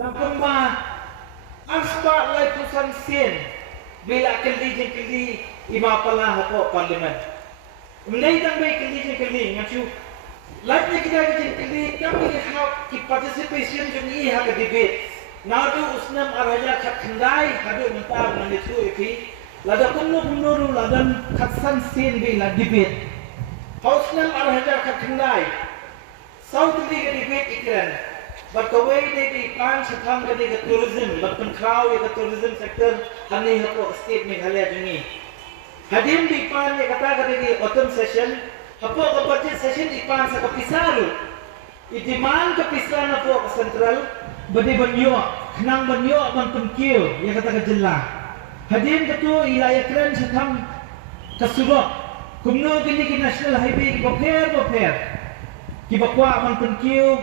lampun ma aspa lai pusan sen bila keli ima pala hapo parlimen mulai tang bai keli ngacu lagnya kita keli kami have ki participation jeni ha ka debate nadu usnam araja khat khandai hadu mata nang itu ipi lada kunno ru ladan khatsan sen bila debate hausnam araja khat khandai South League debate ikran. But the way they plan to come to the tourism, but control the tourism sector, and they have a state Meghalaya jungi. Hadim di plan the kata the autumn session, hapo ka budget session ipan sa kapisaru. I-demand kapisana po ka central, badi banyo, knang banyo man pengkiu, ya kata ka jilla. Hadim katu ilayakran sa tham kasurok. Kumno kini ki national highway ki boper. Kibakwa man penkiu,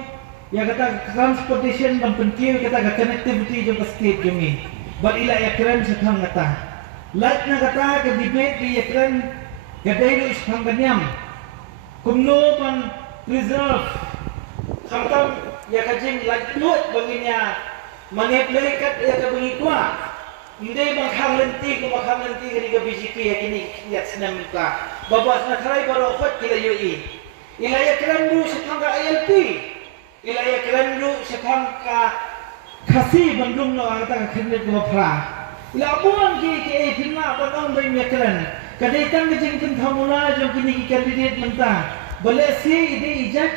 ya kata transportation man penkiu kata connectivity jong state jungi. But ila yakran sa thang kata. Lat na kata ka debate di yakran gadai is pangganyam. Kumno man preserve. Kamtam ya kajing lajut banginya manipulate kat ya ka bangi tua. Hindi makhang lenti kani ka BJP ya kini lihat senam ka. Babas na try baro khot kila yoi. Ilaya kerendu setang ka ILP, ilaya kerendu setang ka kasi bandung no angta kene ko pra. Ila buang ki pinna patang bai me keren. Kadai tang jing tin thamula jo kini ki candidate menta. Bale si ide ijak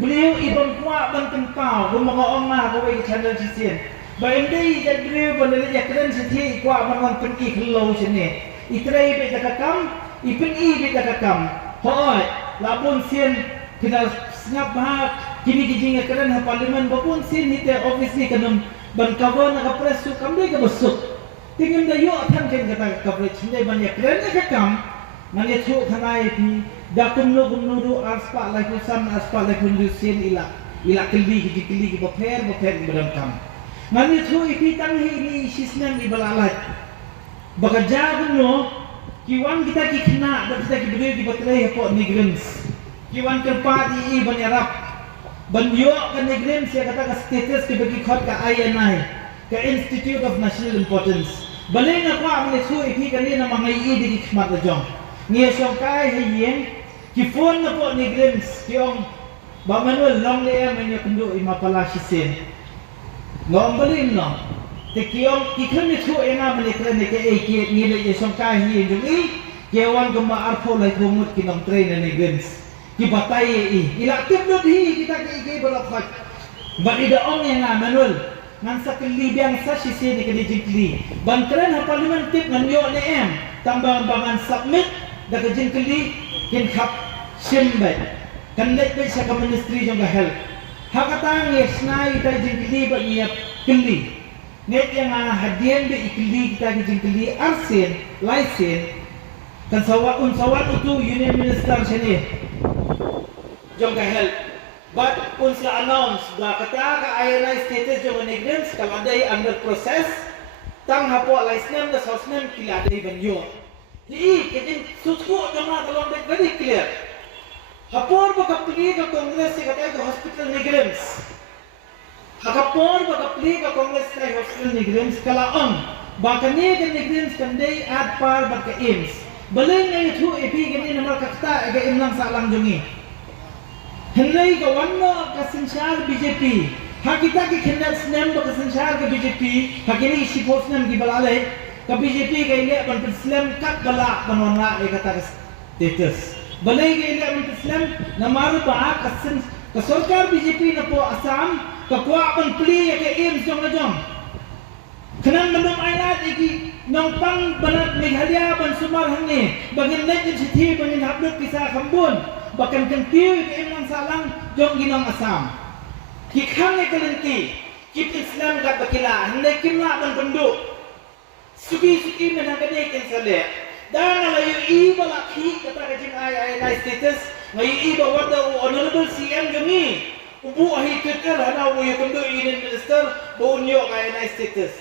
beliau ibang kwa ban tempau mga ongma ko bai channel sisien. Ba inde ijak beliau bale ya keren sithi kwa man pergi khlo sini. Itrai be takam, ipin be takam. Hoi labun sien kita sengap bahak kini kijing keren ha parlimen babun sien hite office ni kanum ban kawan ka press su kamde ka besuk tingin da yo than ken kata coverage ni ban ya keren ka kam mane thu thanai pi da kumno du aspa lai kusan aspa lai kundu sien ila keli ki boper badam kam mane thu ipi tang hi ni sisnan ni balalat baka jabno kiwan kita ki kena dan kita ki berdiri di baterai apa migrants kiwan kerpa di banyarap banyo kan migrants ya kata ka status ki bagi khot ka INI ka Institute of National Importance baleng ako amne su ipi kani na mangai di khmat jong ngie song kai hien ki phone na po migrants kiong ba manuel long le am ni kundu imapala sisen ngom balin no te kiong kikhon ni thu ena mane kren ne ke ki ni le song kai hi jungi kewan gema arfo lai thomut kinong train ne gens ki batai ila timno hi kita ke balafat ba ida ong nga manuel ngan sa kilibiang sa sisi ni ke jingkli ban kren ha parliament tip ngan yo ne em tambang bangan submit da ke jingkli kin khap simbe kan le pe sa ka ministry jong ga health hakatang ye snai ta jingkli ba niap kili net yang hadian be ikli kita kili arsen laisen kan sawat itu union minister sini jong ka help but pun sa announce ba kata ka INI status jong migrants kalau ada under process tang hapo license da sosnem kila dai banyo hi kedin susku jama kalong very clear hapor ba kapli ka congress se kata ka hospital migrants Hakapon pagapli ka Congress kay hospital migrants kalaon bakani ka migrants kanday at par baka IMS balay na ito ipi gani naman kakta aga imlang sa lang jungi henlay ka wanno kasensyal BJP hakita ki kinal snem ba kasensyal ka BJP hakini sipos nem ki balalay ka BJP kay ile ban slam kat bala banona ay kata status balay kay ile ban slam na maru ba ka sarkar BJP na po Assam kakwa pang pli ke im song najong kanang manong ayat iki nong pang banat Meghalaya ban sumar hangni bagin net din sithi bagin habdok kisa kambun bakan kengtiu ke im nang salang jong ginong Assam kikhang e kalenti kip Islam kat bakila hande kimla ban penduk suki menagade ken sale dan alayu i bala ki kata kajing ai status ngai i bawa honorable CM jungi ubu ahi Twitter hana ubu yukundu union minister bunyo kaya na status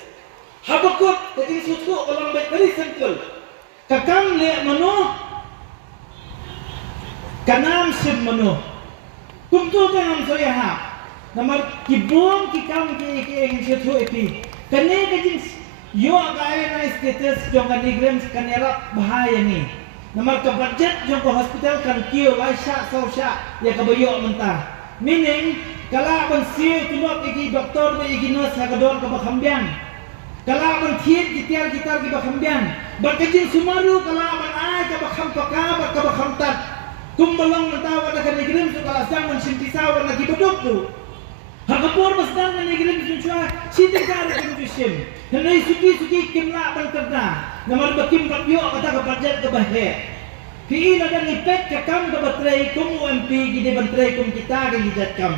habakut kating susu orang baik very simple kakang le mano kanam sim mano kumtu kanam soya ha Namar kibung kikam ki yang situ epi. Kene kajin yo agaya na status jong kanigrem kanera bahaya ni. Namar ka budget jong ko hospital kan kio lai sya sau sya ya ka bayo mentah. Meaning kala ban siu tunok iki doktor ba iki nurse hagador ka bakhambian. Kala ban thiet gitar gitar ki bakhambian. Bakajin sumaru kala ban ai ka bakham paka ka bakham tat. Kumbalong mentah wala kanigrem su kala sang man simpisaw na gibodok tu. Hakapur masdan na negeri bisunchua sidin kare kunjusim. Nanai suki kimla ban kerna. Namar bakim kapyo kata kapajet ke bahe. Ki ila dan ipek ke kam ke batrai kum UMP gide batrai kum kita ke hijat kam.